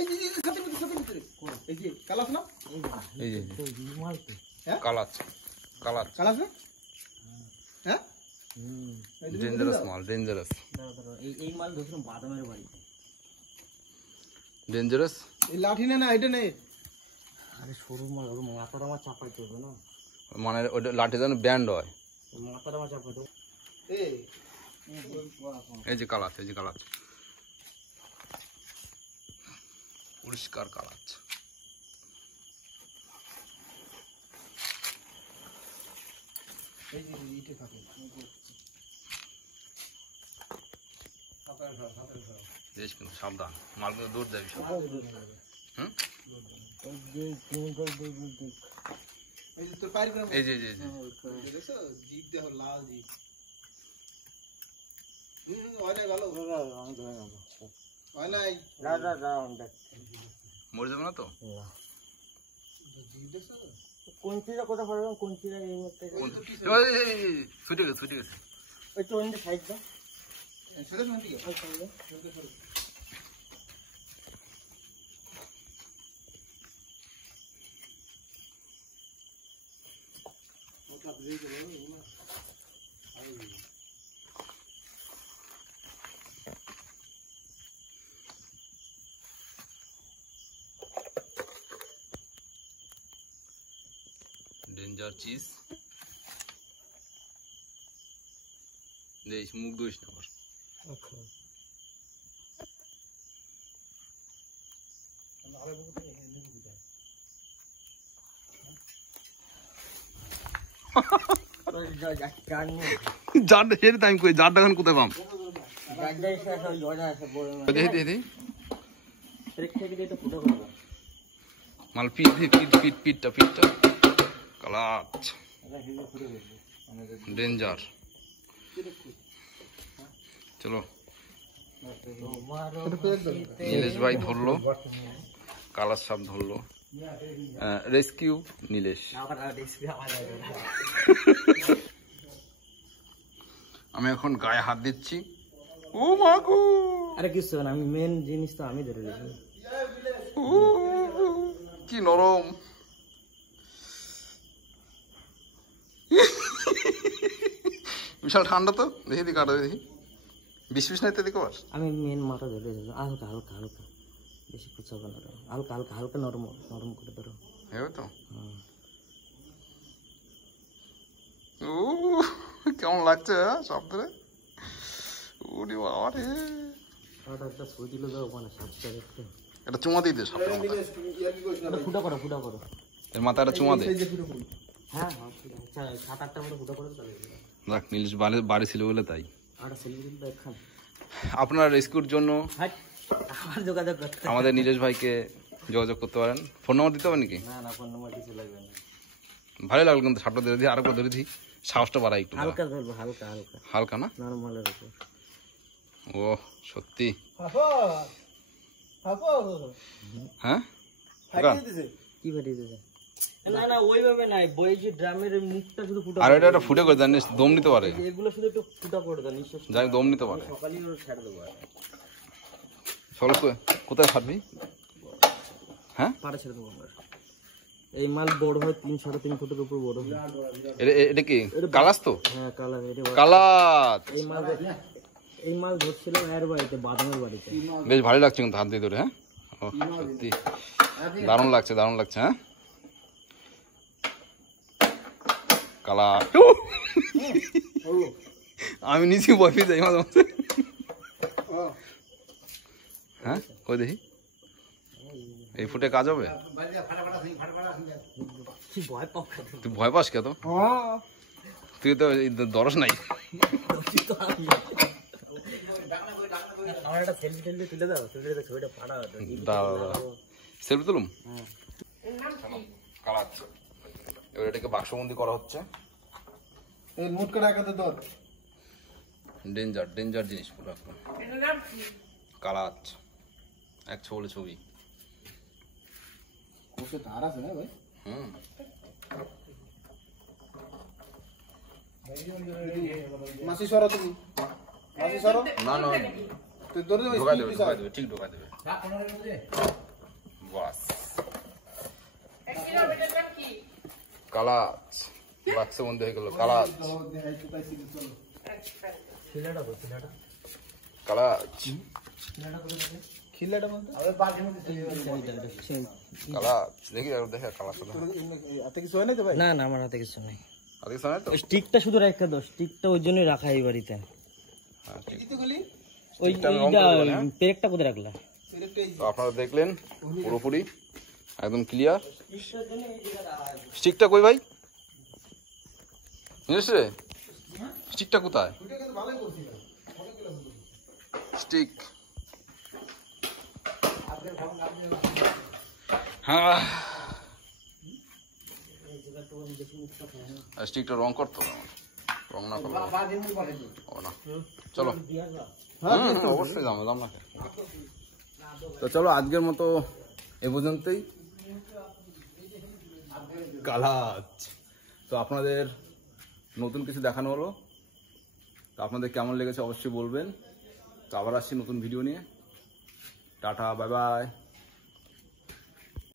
এই যে সাথে ভিতরে এই যে কালাস না এই যে মাল তো হ্যাঁ কালাচ কালাচ কালাস না হ্যাঁ ডেঞ্জারাস মাল ডেঞ্জারাস এই মাল ধরছিলাম বাদামের বাড়িতে ডেঞ্জারাস এই লাঠি না এটা নেই আরে সরু মাল ওর মাথাটা আমার চাপাইতে হবে না মানে ওটা লাঠি যেন ব্যান্ড হয় মাথাটা আমার চাপাইতে হবে এই যে কালাচ এই যে কালাচ পরিষ্কার কালাচ এই যে ইটে থাকে দেশ কিন্তু সাবধান মালগুলো দূর যাবি সব হুম এই যে তোর পায়ের করে এই যে দেখছো জিপ দেখো লাল জিপ ওইটা ভালো আমি ধরে নেব হয় নাই মরে যাবে না তো জিপ দেখছো কোনটিটা কথা বললাম কোনটিটা এই মধ্যে ছুটে গেছে ওই তো ওই সাইডটা সেটা শুনতে কি ডেঞ্জার চিজ দেখ মুখ দোষ না আবার জারটা সেটা টাইম কই জারটা এখন কোথায় পাম দেখি মাল পিটটা কালাচ ডেঞ্জার চলো নীলেশ ভাই ধরলো কালার সাপ ধরলো রেস্কিউ নীলেশ আমি এখন গায়ে হাত দিচ্ছি ও মাগো আরে কিছু না আমি মেন জিনিস তো আমি ধরে রেখেছি কি নরম বিশাল ঠান্ডা তো দেখি কাটা দেখি বিশ নাইতে দেখো আমি মেন মাথা ধরে রেখেছি হালকা হালকা হালকা বেশি কুচাবো না হালকা হালকা হালকা নরম নরম করে ধরো হ্যাঁ তো ও কেমন লাগছে সব ধরে ওরে বাবা রে একটা ছুঁই দিলে দাও মানে সাতটা দেখতে এটা চুমা দিয়ে দে সাপটা ফুটা করো এর মাথা একটা চুমা দে হ্যাঁ আচ্ছা 7-8টা মতো ফুটা করে চলে দেখ নীলেশ বাড়ি ছিল বলে তাই আটা সেলফি দেখান আপনার রেস্কিউর জন্য আমার যোগাযোগ করতে আমাদের নীলেশ ভাইকে যোগাযোগ করতে পারেন ফোন নম্বর দিতে হবে নাকি না ফোন নম্বর কিছু লাগবে না ভালো লাগলো কিন্তু সাপটা ধরে দিই আরেকবার ধরে দিই সাহসটা বাড়াই একটু হালকা ধরবো হালকা হালকা হালকা না নরমালের উপর ও সত্যি হ্যাঁ কি ফাটিয়ে দিয়েছে না ওইভাবে নাই বই যে ড্রামের মুখটা শুধু ফুটা আর এটা ফুটে করে জানিস দম নিতে পারে এগুলো শুধু একটু ফুটা করে দাও নিঃশ্বাস যাই দম নিতে পারে সকালেই ওর ছেড়ে দেবো চলো কোথায় ফাটবি হ্যাঁ পাড়া ছেড়ে দেবো আমরা এই মাল বড় হয় 3-3.5 ফুটের উপর বড় হয় এটা কি কালাস তো হ্যাঁ কালার এটা কালাস এই মাল ধরছিলাম এর বাড়িতে বাদামের বাড়িতে বেশ ভালো লাগছে কিন্তু হাত দিয়ে ধরে হ্যাঁ ও সত্যি দারুণ লাগছে হ্যাঁ কালা আমি নিচে বসে যাই মাঝে মাঝে হ্যাঁ ওই দেখি এই ফুটে কাজ হবে তুই ভয় পাস কে তো তুই তো দরস নাই সেলফি তুলুম কালাচ এবার এটাকে বাক্সবন্দি করা হচ্ছে ডেঞ্জার জিনিস পুরো কালাচ এক ছবি মাসি সরো তুমি না তুই ধরে দে ঢোকা দেবে ঢোকা দেবে ঠিক ঢোকা দেবে বাস কালাচ বাক্স বন্ধ হয়ে গেল কালাচ খিলাটা তো খিলাটা কালাচ খিলাটা বলতে কালাচ দেখি দেখে কালাচ হাতে কিছু হয় না তো ভাই? না না আমার হাতে কিছু নেই আদিকে শোনায় তো স্টিকটা শুধু রাখা দাও স্টিকটা ওই জন্যই রাখা এই বাড়িতে হ্যাঁ ঠিক কি তো গলি ওই স্টিকটা আমি রং করে দেবো না? পেরেকটা কোথায় রাখলা সিলেক্ট এই তো আপনারা দেখলেন পুরোপুরি একদম ক্লিয়ার স্টিকটা কই ভাই নিয়েছ রে স্টিকটা কোথায় ওইটা কিন্তু ভালোই করছিল অনেকগুলো হলো স্টিক হ্যাঁ স্টিকটা রং করতো না আমার। রং না করলে হবে না চলো অবশ্যই দাম দাম না তো চলো আজকের মতো এ পর্যন্তই কালাচ তো আপনাদের নতুন কিছু দেখানো হলো তো আপনাদের কেমন লেগেছে অবশ্যই বলবেন তো আবার আসছি নতুন ভিডিও নিয়ে টাটা বাই বাই